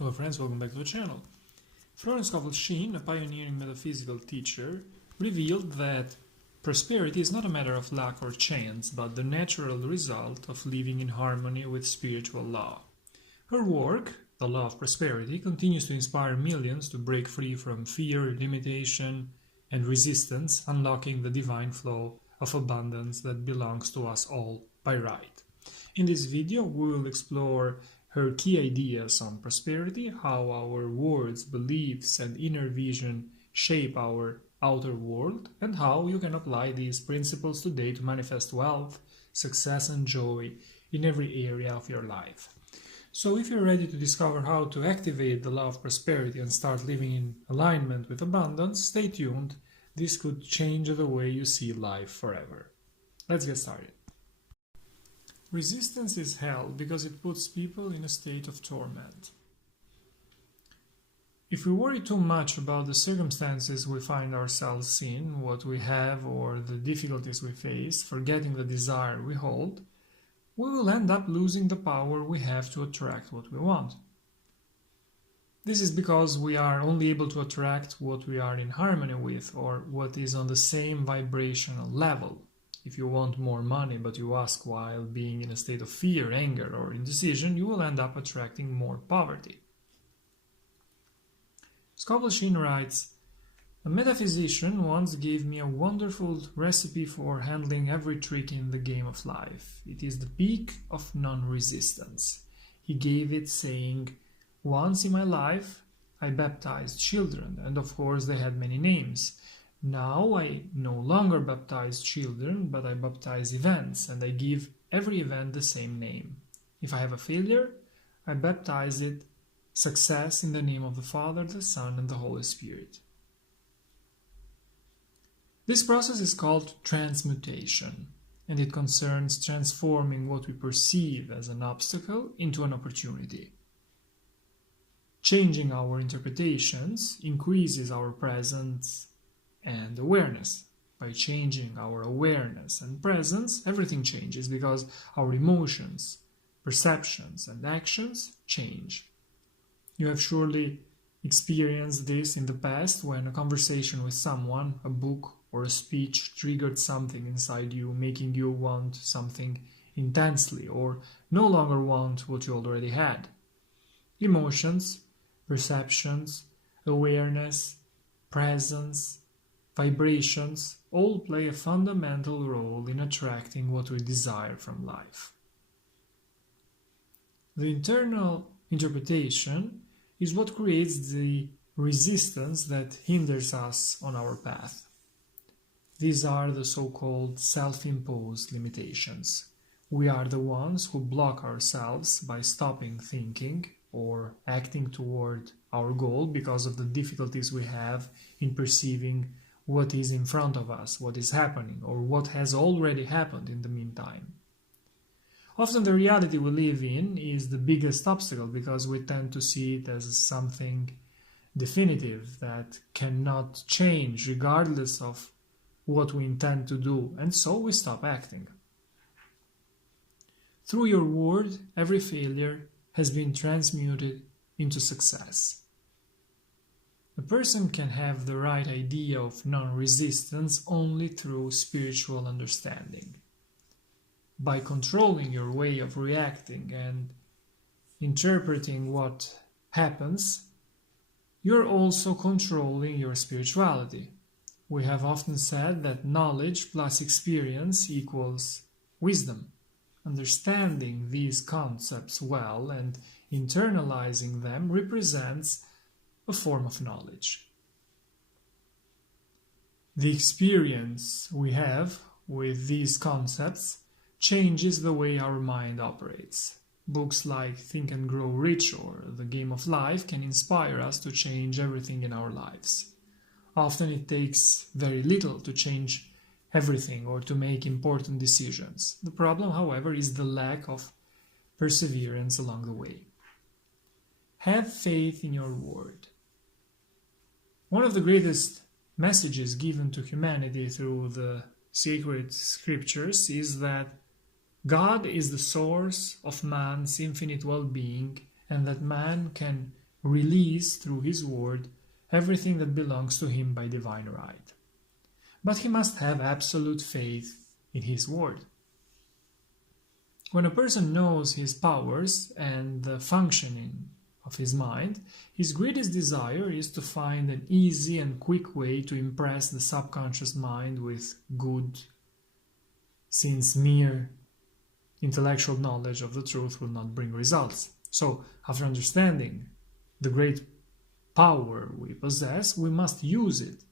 Hello friends, welcome back to the channel. Florence Scovel Shinn, a pioneering metaphysical teacher, revealed that prosperity is not a matter of luck or chance, but the natural result of living in harmony with spiritual law. Her work, The Law of Prosperity, continues to inspire millions to break free from fear, limitation, and resistance, unlocking the divine flow of abundance that belongs to us all by right. In this video, we will explore her key ideas on prosperity, how our words, beliefs, and inner vision shape our outer world, and how you can apply these principles today to manifest wealth, success, and joy in every area of your life. So if you're ready to discover how to activate the law of prosperity and start living in alignment with abundance, stay tuned. This could change the way you see life forever. Let's get started. Resistance is hell because it puts people in a state of torment. If we worry too much about the circumstances we find ourselves in, what we have, or the difficulties we face, forgetting the desire we hold, we will end up losing the power we have to attract what we want. This is because we are only able to attract what we are in harmony with, or what is on the same vibrational level. If you want more money but you ask while being in a state of fear, anger, or indecision, you will end up attracting more poverty. Scovel Shinn writes, "A metaphysician once gave me a wonderful recipe for handling every trick in the game of life. It is the peak of non-resistance. He gave it saying, 'Once in my life I baptized children, and of course they had many names. Now I no longer baptize children, but I baptize events, and I give every event the same name. If I have a failure, I baptize it success in the name of the Father, the Son, and the Holy Spirit.'" This process is called transmutation, and it concerns transforming what we perceive as an obstacle into an opportunity. Changing our interpretations increases our presence and awareness. By changing our awareness and presence, everything changes because our emotions, perceptions, and actions change. You have surely experienced this in the past when a conversation with someone, a book, or a speech triggered something inside you, making you want something intensely or no longer want what you already had. Emotions, perceptions, awareness, presence, vibrations all play a fundamental role in attracting what we desire from life. The internal interpretation is what creates the resistance that hinders us on our path. These are the so-called self-imposed limitations. We are the ones who block ourselves by stopping thinking or acting toward our goal because of the difficulties we have in perceiving what is in front of us, what is happening, or what has already happened in the meantime. Often the reality we live in is the biggest obstacle because we tend to see it as something definitive that cannot change regardless of what we intend to do, and so we stop acting. Through your word, every failure has been transmuted into success. A person can have the right idea of non-resistance only through spiritual understanding. By controlling your way of reacting and interpreting what happens, you're also controlling your spirituality. We have often said that knowledge plus experience equals wisdom. Understanding these concepts well and internalizing them represents a form of knowledge. The experience we have with these concepts changes the way our mind operates. Books like Think and Grow Rich or The Game of Life can inspire us to change everything in our lives. Often it takes very little to change everything or to make important decisions. The problem, however, is the lack of perseverance along the way. Have faith in your word. One of the greatest messages given to humanity through the sacred scriptures is that God is the source of man's infinite well-being and that man can release through his word everything that belongs to him by divine right. But he must have absolute faith in his word. When a person knows his powers and the functioning of his mind, his greatest desire is to find an easy and quick way to impress the subconscious mind with good, since mere intellectual knowledge of the truth will not bring results. So, after understanding the great power we possess, we must use it.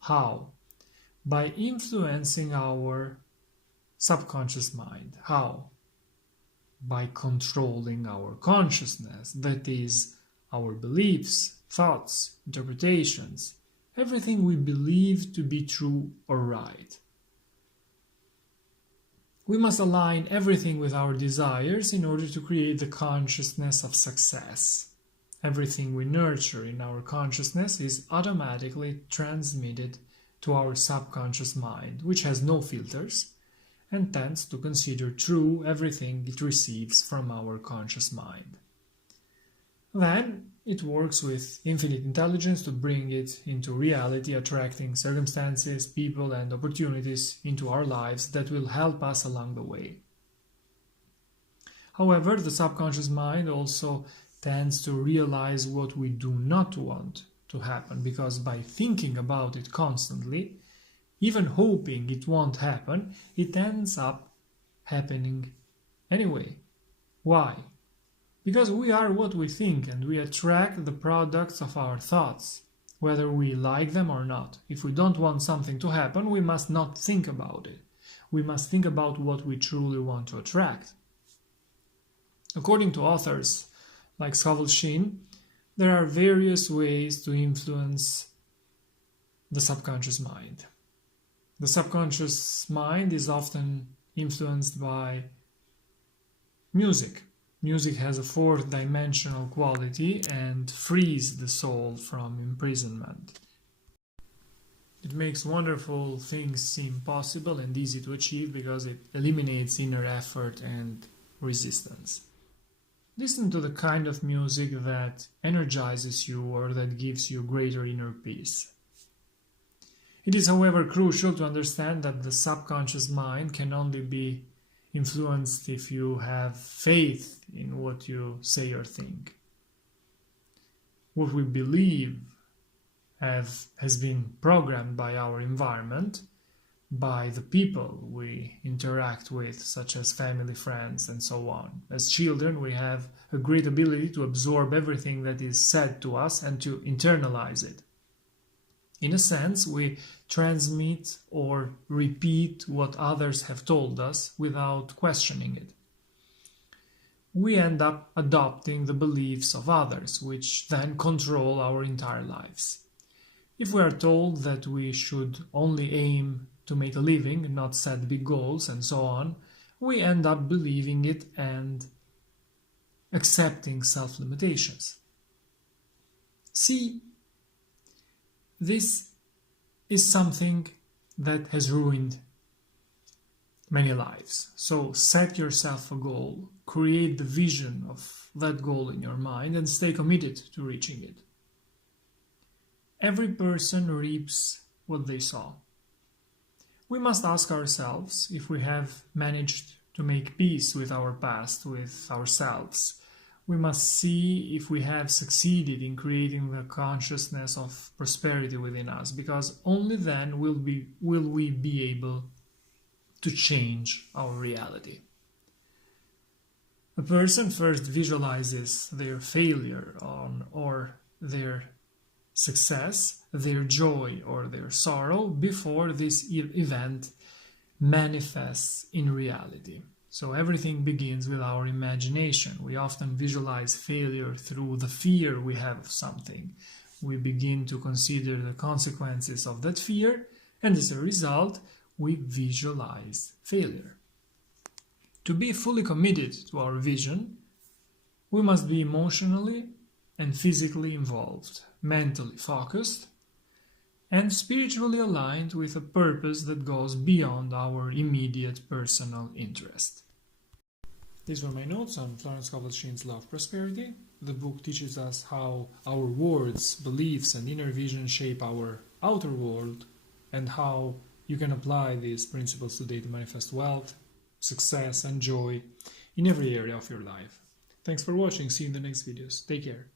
How? By influencing our subconscious mind. How? By controlling our consciousness, that is, our beliefs, thoughts, interpretations, everything we believe to be true or right. We must align everything with our desires in order to create the consciousness of success. Everything we nurture in our consciousness is automatically transmitted to our subconscious mind, which has no filters and tends to consider true everything it receives from our conscious mind. Then it works with infinite intelligence to bring it into reality, attracting circumstances, people, and opportunities into our lives that will help us along the way. However, the subconscious mind also tends to realize what we do not want to happen, because by thinking about it constantly, even hoping it won't happen, it ends up happening anyway. Why? Because we are what we think, and we attract the products of our thoughts, whether we like them or not. If we don't want something to happen, we must not think about it. We must think about what we truly want to attract. According to authors like Scovel Shinn, there are various ways to influence the subconscious mind. The subconscious mind is often influenced by music. Music has a fourth dimensional quality and frees the soul from imprisonment. It makes wonderful things seem possible and easy to achieve because it eliminates inner effort and resistance. Listen to the kind of music that energizes you or that gives you greater inner peace. It is, however, crucial to understand that the subconscious mind can only be influenced if you have faith in what you say or think. What we believe has been programmed by our environment, by the people we interact with, such as family, friends, and so on. As children, we have a great ability to absorb everything that is said to us and to internalize it. In a sense, we transmit or repeat what others have told us without questioning it. We end up adopting the beliefs of others, which then control our entire lives. If we are told that we should only aim to make a living, not set big goals, and so on, we end up believing it and accepting self-limitations. See, this is something that has ruined many lives. So set yourself a goal, create the vision of that goal in your mind, and stay committed to reaching it. Every person reaps what they sow. We must ask ourselves if we have managed to make peace with our past, with ourselves. We must see if we have succeeded in creating the consciousness of prosperity within us, because only then will we be able to change our reality. A person first visualizes their failure or their success, their joy or their sorrow, before this event manifests in reality. So everything begins with our imagination. We often visualize failure through the fear we have of something. We begin to consider the consequences of that fear, and as a result, we visualize failure. To be fully committed to our vision, we must be emotionally and physically involved, mentally focused, and spiritually aligned with a purpose that goes beyond our immediate personal interest. These were my notes on Florence Scovel Shinn's Law of Prosperity. the book teaches us how our words, beliefs, and inner vision shape our outer world, and how you can apply these principles today to manifest wealth, success, and joy in every area of your life. Thanks for watching. See you in the next videos. Take care.